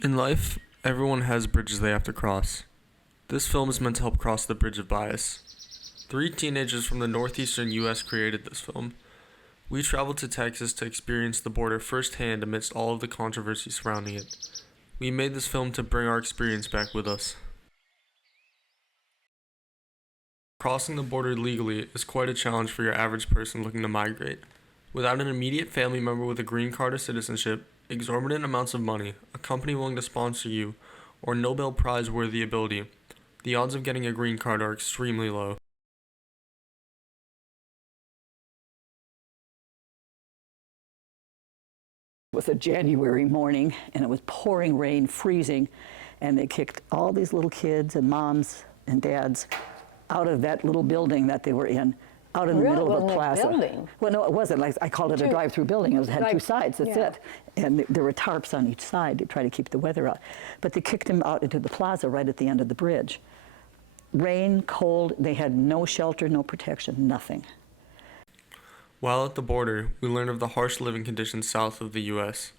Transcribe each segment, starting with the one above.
In life, everyone has bridges they have to cross. This film is meant to help cross the bridge of bias. Three teenagers from the northeastern U.S. created this film. We traveled to Texas to experience the border firsthand amidst all of the controversy surrounding it. We made this film to bring our experience back with us. Crossing the border legally is quite a challenge for your average person looking to migrate. Without an immediate family member with a green card or citizenship, exorbitant amounts of money, a company willing to sponsor you, or Nobel Prize worthy ability, the odds of getting a green card are extremely low. It was a January morning, and it was pouring rain, freezing, and they kicked all these little kids and moms and dads out of that little building that they were in, out in the middle of a plaza. Building. Well, no, it wasn't. Like I called it a drive-through building. It had two sides. That's yeah. it. And there were tarps on each side to try to keep the weather out. But they kicked them out into the plaza right at the end of the bridge. Rain, cold. They had no shelter, no protection, nothing. While at the border, we learned of the harsh living conditions south of the U.S.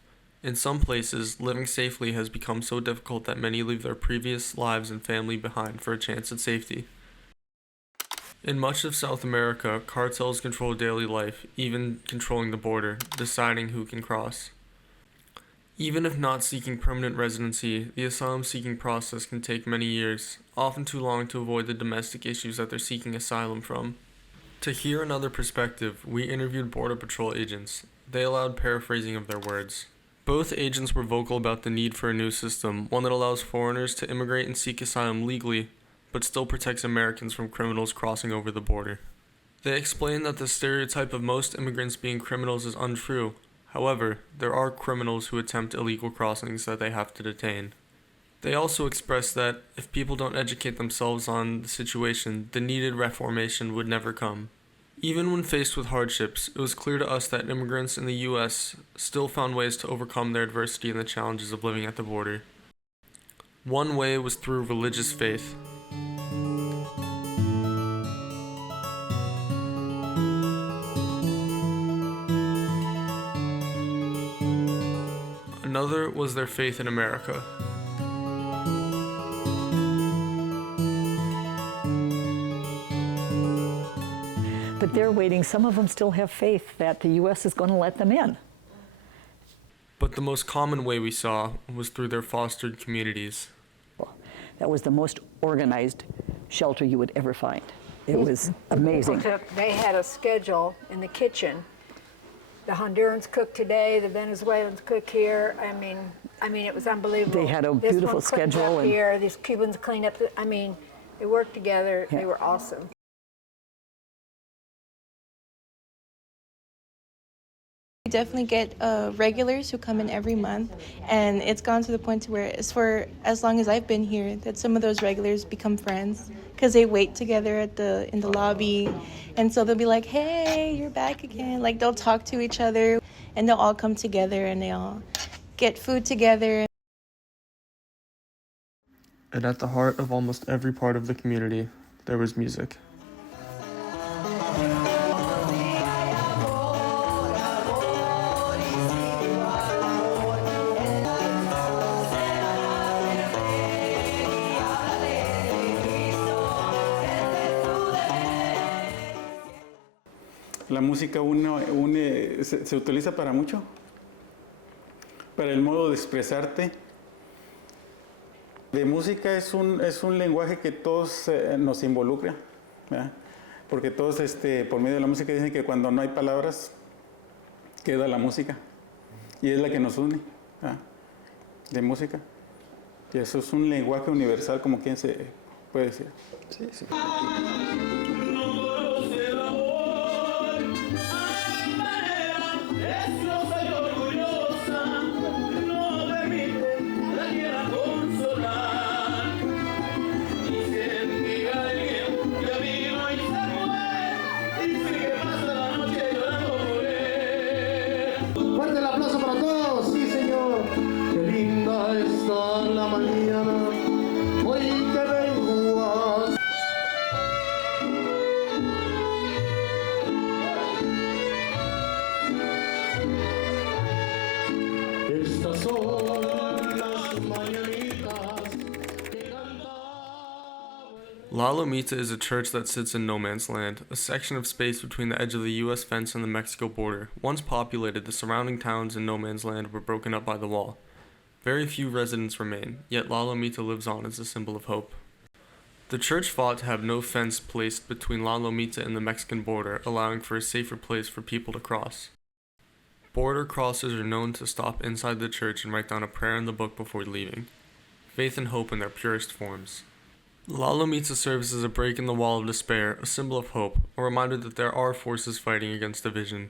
In some places, living safely has become so difficult that many leave their previous lives and family behind for a chance at safety. In much of South America, cartels control daily life, even controlling the border, deciding who can cross. Even if not seeking permanent residency, the asylum-seeking process can take many years, often too long to avoid the domestic issues that they're seeking asylum from. To hear another perspective, we interviewed Border Patrol agents. They allowed paraphrasing of their words. Both agents were vocal about the need for a new system, one that allows foreigners to immigrate and seek asylum legally, but still protects Americans from criminals crossing over the border. They explained that the stereotype of most immigrants being criminals is untrue. However, there are criminals who attempt illegal crossings that they have to detain. They also expressed that if people don't educate themselves on the situation, the needed reformation would never come. Even when faced with hardships, it was clear to us that immigrants in the U.S. still found ways to overcome their adversity and the challenges of living at the border. One way was through religious faith. Another was their faith in America. But they're waiting. Some of them still have faith that the U.S. is going to let them in. But the most common way we saw was through their fostered communities. That was the most organized shelter you would ever find. It was amazing. They had a schedule in the kitchen. The Hondurans cook today, the Venezuelans cook here. I mean, it was unbelievable. They had a This beautiful one cleaned schedule up and- here. These Cubans cleaned up. They worked together. Yeah. They were awesome. We definitely get regulars who come in every month, and it's gone to the point to where it's for as long as I've been here that some of those regulars become friends because they wait together in the lobby, and so they'll be like, "Hey, you're back again." Like they'll talk to each other, and they'll all come together and they all get food together. And at the heart of almost every part of the community, there was music. La música se utiliza para mucho, para el modo de expresarte. De música es un lenguaje que todos nos involucra, ¿verdad? Porque todos por medio de la música dicen que cuando no hay palabras, queda la música. Y es la que nos une, ¿verdad? De música. Y eso es un lenguaje universal, como quien se puede decir. Sí, sí. Fuerte el aplauso para todos, sí señor. Qué linda está la mañana, hoy que vengo a... Estas son las La Lomita is a church that sits in no man's land, a section of space between the edge of the U.S. fence and the Mexico border. Once populated, the surrounding towns in no man's land were broken up by the wall. Very few residents remain, yet La Lomita lives on as a symbol of hope. The church fought to have no fence placed between La Lomita and the Mexican border, allowing for a safer place for people to cross. Border crossers are known to stop inside the church and write down a prayer in the book before leaving. Faith and hope in their purest forms. La Lomita serves as a break in the wall of despair, a symbol of hope, a reminder that there are forces fighting against division.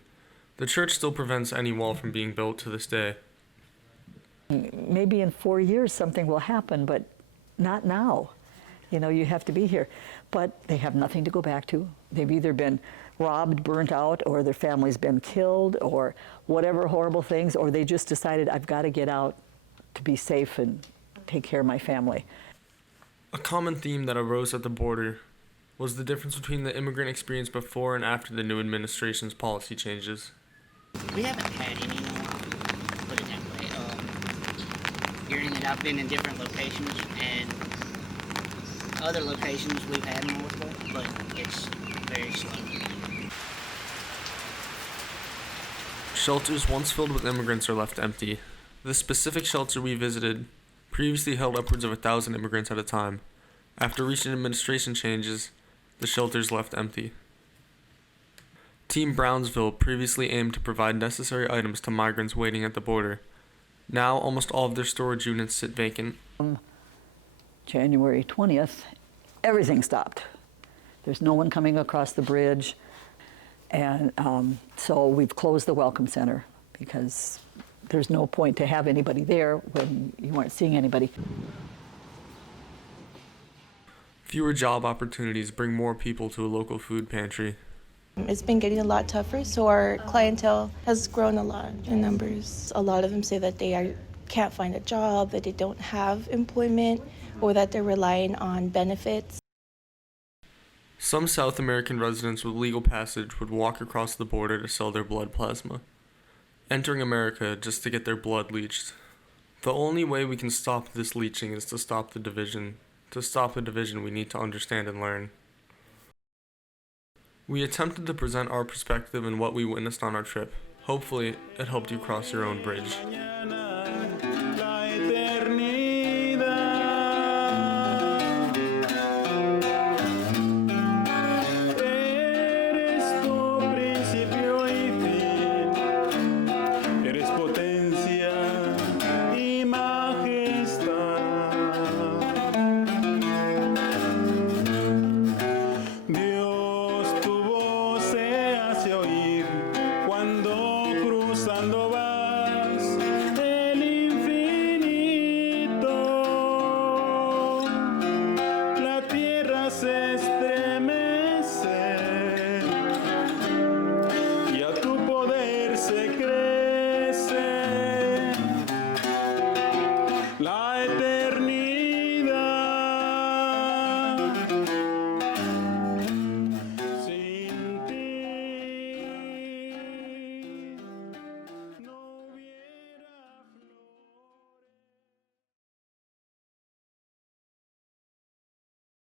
The church still prevents any wall from being built to this day. Maybe in 4 years something will happen, but not now. You know, you have to be here. But they have nothing to go back to. They've either been robbed, burnt out, or their family's been killed, or whatever horrible things, or they just decided, I've got to get out to be safe and take care of my family. A common theme that arose at the border was the difference between the immigrant experience before and after the new administration's policy changes. We haven't had any, put it that way. Hearing that I've been in different locations, and other locations we've had more, but it's very slow. Shelters once filled with immigrants are left empty. The specific shelter we visited previously held upwards of 1,000 immigrants at a time. After recent administration changes, the shelters left empty. Team Brownsville previously aimed to provide necessary items to migrants waiting at the border. Now, almost all of their storage units sit vacant. January 20th, everything stopped. There's no one coming across the bridge. And so we've closed the Welcome Center because there's no point to have anybody there when you aren't seeing anybody. Fewer job opportunities bring more people to a local food pantry. It's been getting a lot tougher, so our clientele has grown a lot in numbers. A lot of them say that can't find a job, that they don't have employment, or that they're relying on benefits. Some South American residents with legal passage would walk across the border to sell their blood plasma, entering America just to get their blood leached. The only way we can stop this leaching is to stop the division. To stop the division, we need to understand and learn. We attempted to present our perspective and what we witnessed on our trip. Hopefully, it helped you cross your own bridge.